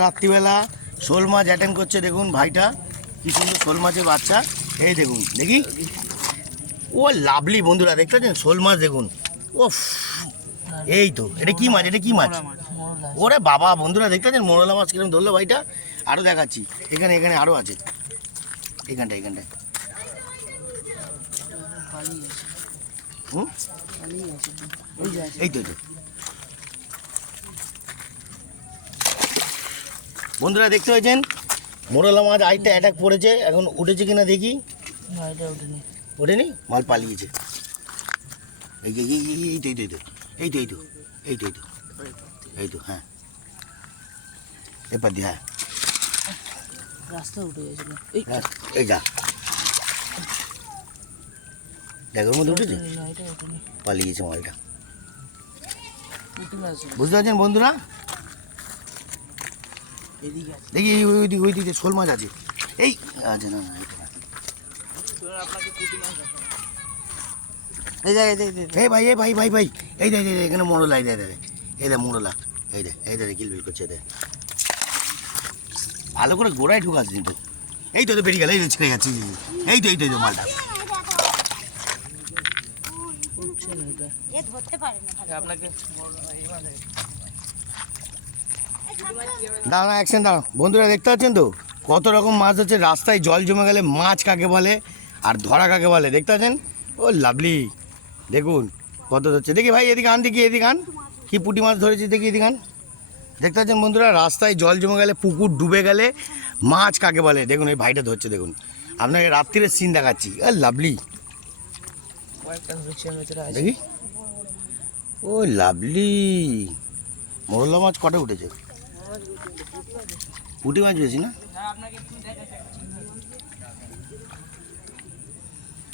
রাত্রিবেলা শোল মাছ অ্যাটেন্ড করছে, দেখুন ভাইটা কি সুন্দর শোল মাছের বাচ্চা। এই দেখুন, দেখি ও লাভলি বন্ধুরা, দেখতে পাচ্ছেন শোল মাছ দেখুন। ও এই তো, এটা কি মাছ? এটা কি মাছ? ওরে বাবা বন্ধুরা, দেখতে পাচ্ছেন মোরলা মাছ কিরকম ধরলো ভাইটা। আরও দেখাচ্ছি, এখানে এখানে আরও আছে, এখানটায় এখানটায়। এই তো বন্ধুরা দেখতে পাচ্ছেন মোরলা মাছ আরেকটা অ্যাটাক পড়েছে। এখন উঠেছে কিনা দেখি। ওঠেনি, মাল পালিয়েছে। এই যে এই তো এই তো এই তো এই তো এই তো এই তো এই তো হ্যাঁ, এবার দি, হ্যাঁ রাস্তা উঠে গেছিল। এই যা দেখোর মধ্যে উঠেছে, পালিয়েছে মালটা। বুঝতে পারছেন বন্ধুরা? দেখি ওই দিকে শোল মাছ আছে। এই আছে না, এই ভাই এই ভাই ভাই ভাই এই দেখ এখানে মোড়লা, এই দেখ এই দেখ মোড়লা, এই দেখ কিলবিল করছে। দেখ ভালো করে গোড়ায় ঢুকাস কিন্তু। এই তো বেরিয়ে গেল, এই ছেড়ে যাচ্ছে। এই তো এই তো মালটা। দাঁড়া অ্যাকশন দাঁড়া। বন্ধুরা দেখতে পাচ্ছেন তো কত রকম মাছ হচ্ছে। রাস্তায় জল জমে গেলে মাছ কাকে বলে আর ধরা কাকে বলে দেখতে পাচ্ছেন। ও লাভলি, দেখুন কত হচ্ছে। দেখি ভাই এদিকে আন, দেখি এদিকে আন, কি পুঁটি মাছ ধরেছি দেখি এদিকে আন। দেখতে পাচ্ছেন বন্ধুরা, রাস্তায় জল জমে গেলে, পুকুর ডুবে গেলে মাছ কাকে বলে দেখুন। এই ভাইটা ধরছে দেখুন, আপনাকে রাত্রিরের সিন দেখাচ্ছি। আর লাভলি দেখি, ও লাভলি মোরলা মাছ কটা উঠেছে? পুঁটি মাছ বেশি না।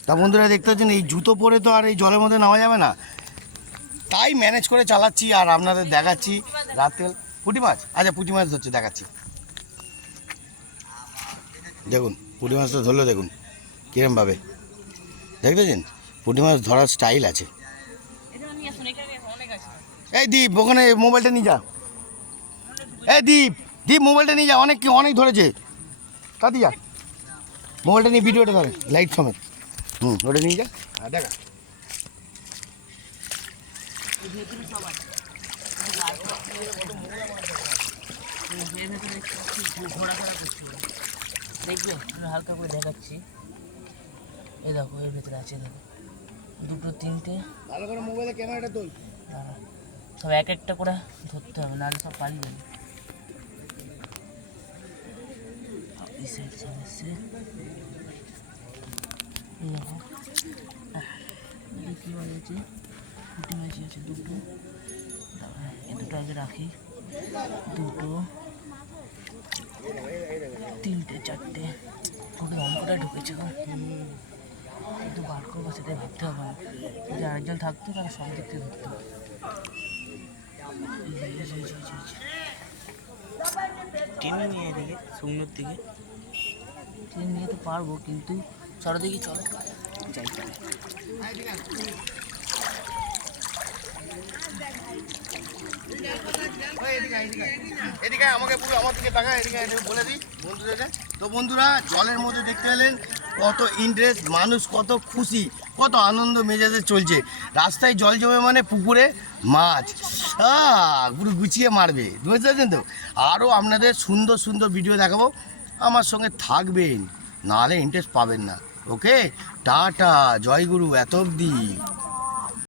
তা বন্ধুরা দেখতে পাচ্ছেন এই জুতো পরে তো আর এই জলের মধ্যে নামা যাবে না, তাই ম্যানেজ করে চালাচ্ছি আর আপনাদের দেখাচ্ছি। রাত্রে পুঁটি মাছ, আচ্ছা পুঁটি মাছ ধরছে দেখাচ্ছি। দেখুন পুঁটি মাছটা ধরলো, দেখুন কিরমভাবে দেখতেছেন। পুঁটি মাছ ধরার স্টাইল আছে। এই দীপ ওখানে মোবাইলটা নিয়ে যা। এই দীপ দীপ মোবাইলটা নিয়ে যা, অনেক অনেক ধরেছে। কাদি যা মোবাইলটা নিয়ে ভিডিওটা ধরে লাইট সমেত। ওটা নিয়ে যা, দেখা। দেখবে হালকা করে দেখাচ্ছি। এই দেখো এর ভেতরে আছে, দেখো দুটো তিনটে। ভালো করে মোবাইলে ক্যামেরাটা তোল। সব এক একটা করে ধরতে হবে, নাহলে সব পালিয়ে যাবে। এই সাইড এসে কী বলেছে, পুঁটি মাছি আছে দুটো। এ দুটো আগে রাখি, দুটো তিনটে চারটে, ওকে অঙ্কটায় ঢুকেছে। কিন্তু বার করবো সেটাই ভাবতে হবে না। যদি আরেকজন থাকতো তাহলে সব দিক থেকে ধরতো। টেনে নিয়ে এদিকে শুকনোর দিকে টেনে নিয়ে তো পারবো, কিন্তু চলো দেখি, চলো যাই চলো। এদিকে আমাকে পুরো আমার দিকে তাকা, এদিকে বলে দিই বন্ধুদের। তো বন্ধুরা জলের মধ্যে দেখতে পেলেন কত ইন্টারেস্ট, মানুষ কত খুশি, কত আনন্দ মেজাজে চলছে। রাস্তায় জল জমে মানে পুকুরে মাছ পুরো গুছিয়ে মারবে, বুঝতে পারছেন তো। আরও আপনাদের সুন্দর সুন্দর ভিডিও দেখাবো, আমার সঙ্গে থাকবেন, নাহলে ইন্টারেস্ট পাবেন না। ওকে, টাটা, জয়গুরু, এত অবধি।